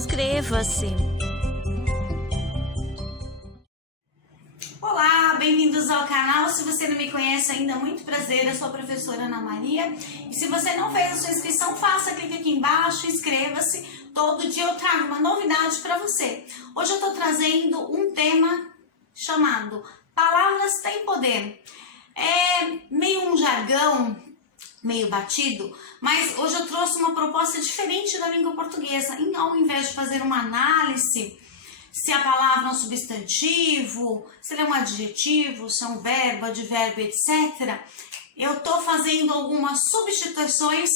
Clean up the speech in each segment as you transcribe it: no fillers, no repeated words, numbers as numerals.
Inscreva-se! Olá, bem-vindos ao canal. Se você não me conhece ainda, muito prazer, eu sou a professora Ana Maria. E se você não fez a sua inscrição, faça, clique aqui embaixo, inscreva-se. Todo dia eu trago uma novidade para você. Hoje eu estou trazendo um tema chamado Palavras Têm Poder. É meio um jargão, meio batido, mas hoje eu trouxe uma proposta diferente da língua portuguesa. Ao invés de fazer uma análise se a palavra é um substantivo, se ele é um adjetivo, se é um verbo, advérbio, etc., eu estou fazendo algumas substituições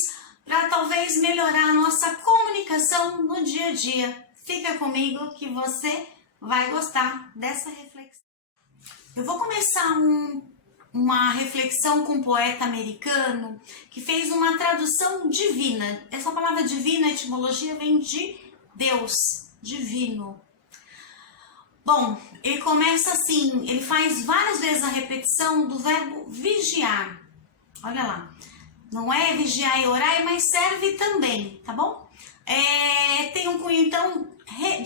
para talvez melhorar a nossa comunicação no dia a dia. Fica comigo que você vai gostar dessa reflexão. Eu vou começar uma reflexão com um poeta americano que fez uma tradução divina. Essa palavra divina, a etimologia vem de Deus, divino. Bom, ele começa assim, ele faz várias vezes a repetição do verbo vigiar. Olha lá, não é vigiar e orar, mas serve também, tá bom? Tem um cunho então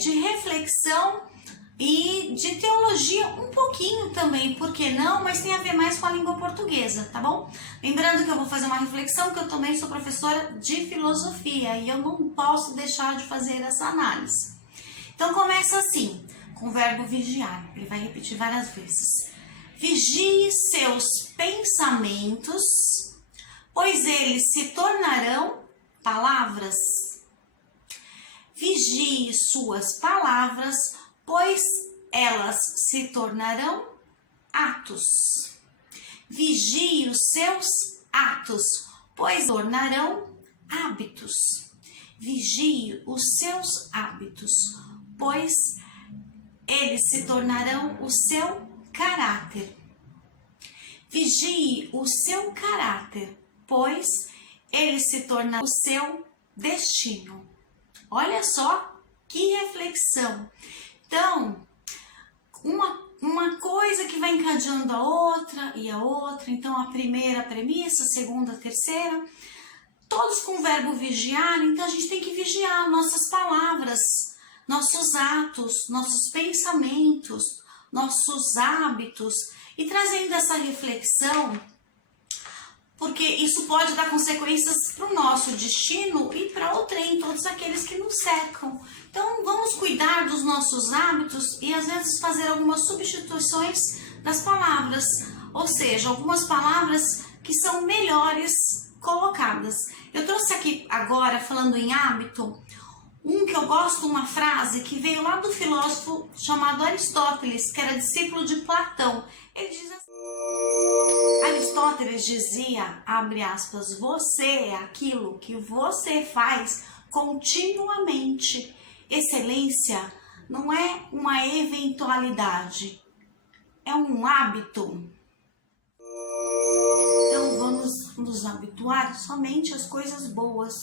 de reflexão e de teologia um pouquinho também, por que não? Mas tem a ver mais com a língua portuguesa, tá bom? Lembrando que eu vou fazer uma reflexão, que eu também sou professora de filosofia e eu não posso deixar de fazer essa análise. Então começa assim, com o verbo vigiar, ele vai repetir várias vezes. Vigie seus pensamentos, pois eles se tornarão palavras. Vigie suas palavras, pois elas se tornarão atos. Vigie os seus atos, pois tornarão hábitos. Vigie os seus hábitos, pois eles se tornarão o seu caráter. Vigie o seu caráter, pois ele se tornará o seu destino. Olha só que reflexão. Então, uma coisa que vai encadeando a outra e a outra. Então, a primeira premissa, a segunda, a terceira, todos com o verbo vigiar. Então, a gente tem que vigiar nossas palavras, nossos atos, nossos pensamentos, nossos hábitos, e trazendo essa reflexão, porque isso pode dar consequências para o nosso destino e para o trem, todos aqueles que nos cercam. Então vamos cuidar dos nossos hábitos e às vezes fazer algumas substituições das palavras, ou seja, algumas palavras que são melhores colocadas. Eu trouxe aqui agora, falando em hábito, que eu gosto, uma frase que veio lá do filósofo chamado Aristóteles, que era discípulo de Platão. Ele diz assim, Aristóteles dizia, abre aspas, você é aquilo que você faz continuamente. Excelência não é uma eventualidade, é um hábito. Então vamos nos habituar somente às coisas boas,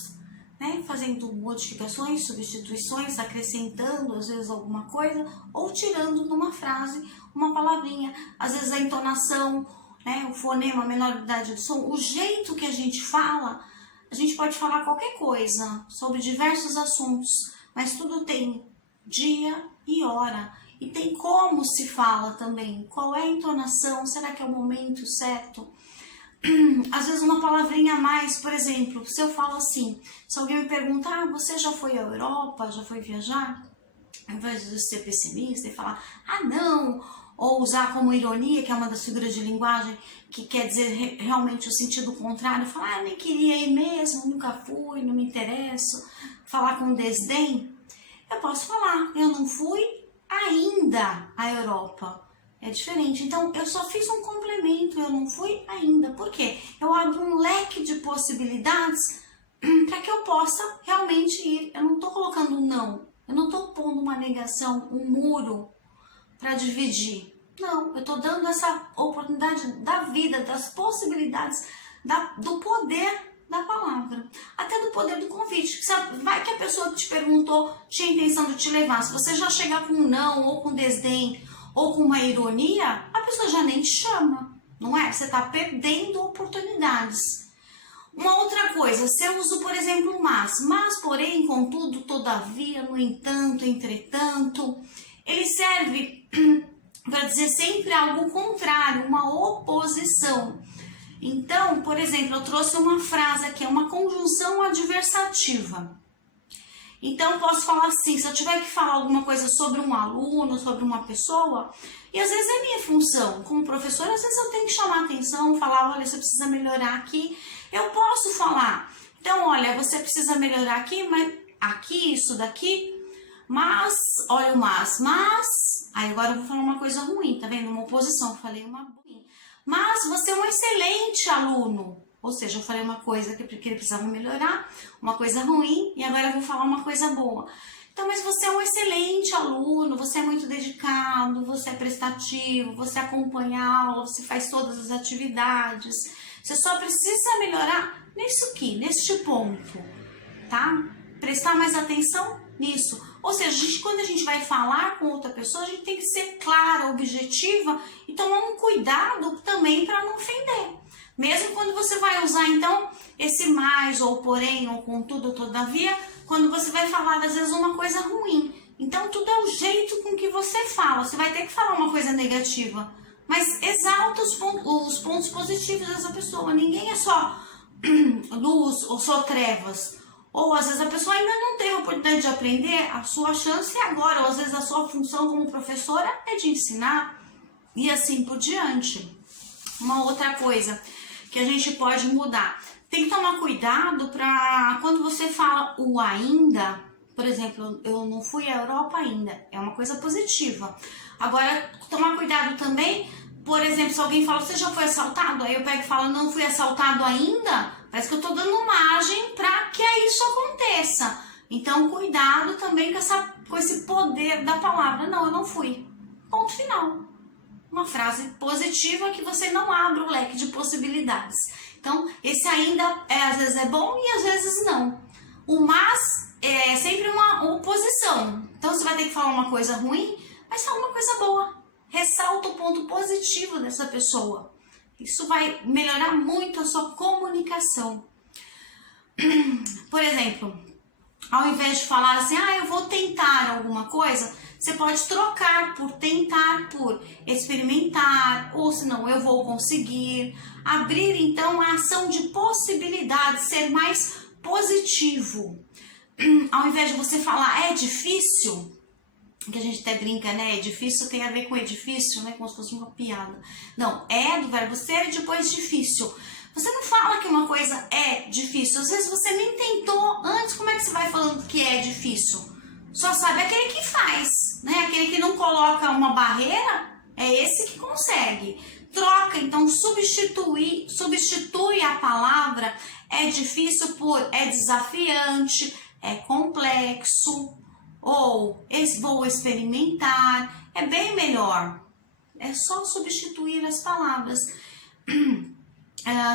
né? Fazendo modificações, substituições, acrescentando às vezes alguma coisa ou tirando numa frase uma palavrinha. Às vezes a entonação, né? O fonema, a menoridade do som, o jeito que a gente fala, a gente pode falar qualquer coisa sobre diversos assuntos, mas tudo tem dia e hora e tem como se fala também. Qual é a entonação? Será que é o momento certo? Às vezes uma palavrinha a mais, por exemplo, se eu falo assim, se alguém me perguntar, você já foi à Europa, já foi viajar? Ao invés de ser pessimista e falar, não, ou usar como ironia, que é uma das figuras de linguagem, que quer dizer realmente o sentido contrário, falar, eu nem queria ir mesmo, nunca fui, não me interesso, falar com desdém, eu posso falar, eu não fui ainda à Europa. É diferente. Então, eu só fiz um complemento, eu não fui ainda. Por quê? Eu abro um leque de possibilidades para que eu possa realmente ir. Eu não estou colocando um não. Eu não estou pondo uma negação, um muro para dividir. Não, eu estou dando essa oportunidade da vida, das possibilidades, do poder da palavra. Até do poder do convite. Vai que a pessoa que te perguntou tinha a intenção de te levar. Se você já chegar com um não ou com desdém, ou com uma ironia, a pessoa já nem te chama, não é? Você está perdendo oportunidades. Uma outra coisa, se eu uso, por exemplo, mas, porém, contudo, todavia, no entanto, entretanto, ele serve para dizer sempre algo contrário, uma oposição. Então, por exemplo, eu trouxe uma frase aqui, é uma conjunção adversativa. Então, posso falar assim, se eu tiver que falar alguma coisa sobre um aluno, sobre uma pessoa, e às vezes é minha função, como professora, às vezes eu tenho que chamar a atenção, falar, olha, você precisa melhorar aqui, eu posso falar. Então, olha, você precisa melhorar aqui, mas aqui, isso daqui, mas, olha o mas, aí agora eu vou falar uma coisa ruim, tá vendo? Uma oposição, eu falei uma ruim. Mas você é um excelente aluno. Ou seja, eu falei uma coisa que ele precisava melhorar, uma coisa ruim, e agora eu vou falar uma coisa boa. Então, mas você é um excelente aluno, você é muito dedicado, você é prestativo, você acompanha a aula, você faz todas as atividades. Você só precisa melhorar nisso aqui, neste ponto, tá? Prestar mais atenção nisso. Ou seja, quando a gente vai falar com outra pessoa, a gente tem que ser clara, objetiva e tomar um cuidado também para não ofender. Mesmo quando você vai usar, então, esse mais, ou porém, ou contudo, ou todavia, quando você vai falar, às vezes, uma coisa ruim. Então, tudo é o jeito com que você fala. Você vai ter que falar uma coisa negativa, mas exalta os pontos positivos dessa pessoa. Ninguém é só luz ou só trevas. Ou, às vezes, a pessoa ainda não teve a oportunidade de aprender, a sua chance é agora. Ou, às vezes, a sua função como professora é de ensinar e assim por diante. Uma outra coisa que a gente pode mudar. Tem que tomar cuidado para quando você fala o ainda, por exemplo, eu não fui à Europa ainda, é uma coisa positiva. Agora, tomar cuidado também, por exemplo, se alguém fala, você já foi assaltado? Aí eu pego e falo, não fui assaltado ainda, parece que eu tô dando margem para que isso aconteça. Então, cuidado também com esse poder da palavra, não, eu não fui. Ponto final. Uma frase positiva que você não abre o leque de possibilidades. Então, esse ainda às vezes é bom e às vezes não. O mas é sempre uma oposição. Então, você vai ter que falar uma coisa ruim, mas fala uma coisa boa. Ressalta o ponto positivo dessa pessoa. Isso vai melhorar muito a sua comunicação. Por exemplo, ao invés de falar assim, eu vou tentar alguma coisa, você pode trocar por tentar, por experimentar, ou se não, eu vou conseguir. Abrir, então, a ação de possibilidades, ser mais positivo. Ao invés de você falar, é difícil, que a gente até brinca, né? É difícil tem a ver com edifício, né? Como se fosse uma piada. Não, é do verbo ser e depois difícil. Você não fala que uma coisa é difícil. Às vezes você nem tentou antes, como é que você vai falando que é difícil? Só sabe aquele que faz, né? Aquele que não coloca uma barreira, é esse que consegue. Troca, então substitui a palavra é difícil por é desafiante, é complexo, ou vou experimentar, é bem melhor. É só substituir as palavras.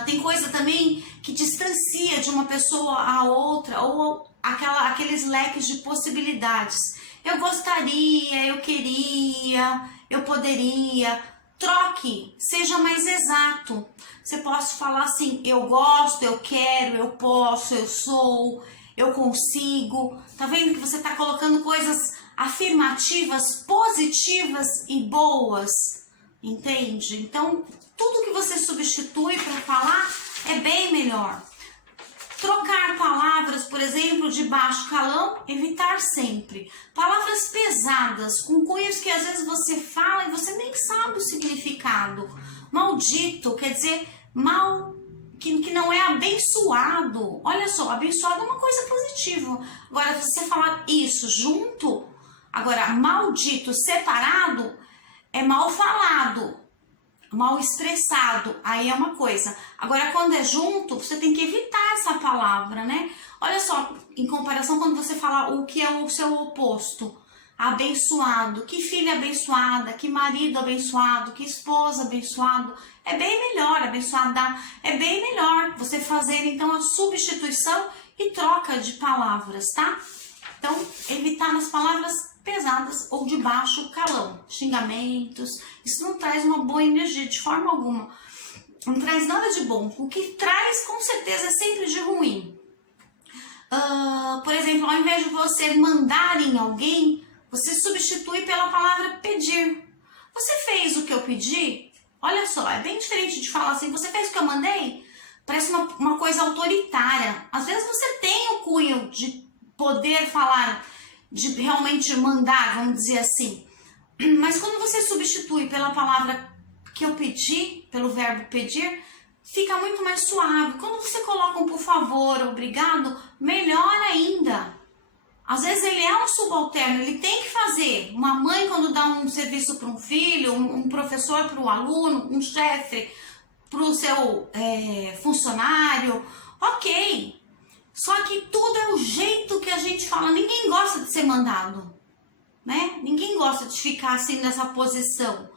Tem coisa também que distancia de uma pessoa a outra, ou aqueles leques de possibilidades. Eu gostaria, eu queria, eu poderia. Troque, seja mais exato. Você pode falar assim, eu gosto, eu quero, eu posso, eu sou, eu consigo. Tá vendo que você está colocando coisas afirmativas, positivas e boas, entende? Então, tudo que você substitui para falar é bem melhor. Trocar palavras, por exemplo, de baixo calão, evitar sempre. Palavras pesadas, com cunhos que às vezes você fala e você nem sabe o significado. Maldito, quer dizer, mal, que não é abençoado. Olha só, abençoado é uma coisa positiva. Agora, se você falar isso junto, agora, maldito separado, é mal falado. Mal expressado, aí é uma coisa. Agora, quando é junto, você tem que evitar essa palavra, né? Olha só, em comparação quando você fala o que é o seu oposto. Abençoado, que filha abençoada, que marido abençoado, que esposa abençoado. É bem melhor, abençoada, é bem melhor você fazer, então, a substituição e troca de palavras, tá? Então, evitar as palavras pesadas ou de baixo calão, xingamentos, isso não traz uma boa energia de forma alguma. não traz nada de bom. O que traz, com certeza, é sempre de ruim. Por exemplo, ao invés de você mandar em alguém, você substitui pela palavra pedir. Você fez o que eu pedi? Olha só, é bem diferente de falar assim, você fez o que eu mandei? Parece uma coisa autoritária. Às vezes você tem o cunho de poder falar, de realmente mandar, vamos dizer assim. Mas quando você substitui pela palavra que eu pedi, pelo verbo pedir, fica muito mais suave. Quando você coloca um por favor, obrigado, melhor ainda. Às vezes ele é um subalterno, ele tem que fazer. Uma mãe quando dá um serviço para um filho, um professor para o aluno, um chefe para o seu funcionário, ok. Só que tudo é o jeito que a gente fala. Ninguém gosta de ser mandado, né? Ninguém gosta de ficar assim nessa posição.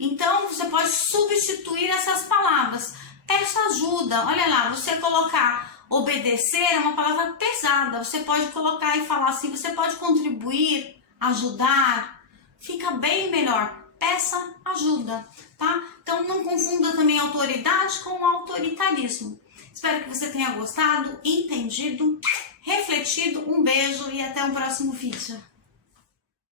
Então você pode substituir essas palavras. Peça ajuda. Olha lá, você colocar obedecer é uma palavra pesada. Você pode colocar e falar assim, você pode contribuir, ajudar. Fica bem melhor. Peça ajuda, tá? Então não confunda também autoridade com autoritarismo. Espero que você tenha gostado, entendido, refletido. Um beijo e até o próximo vídeo.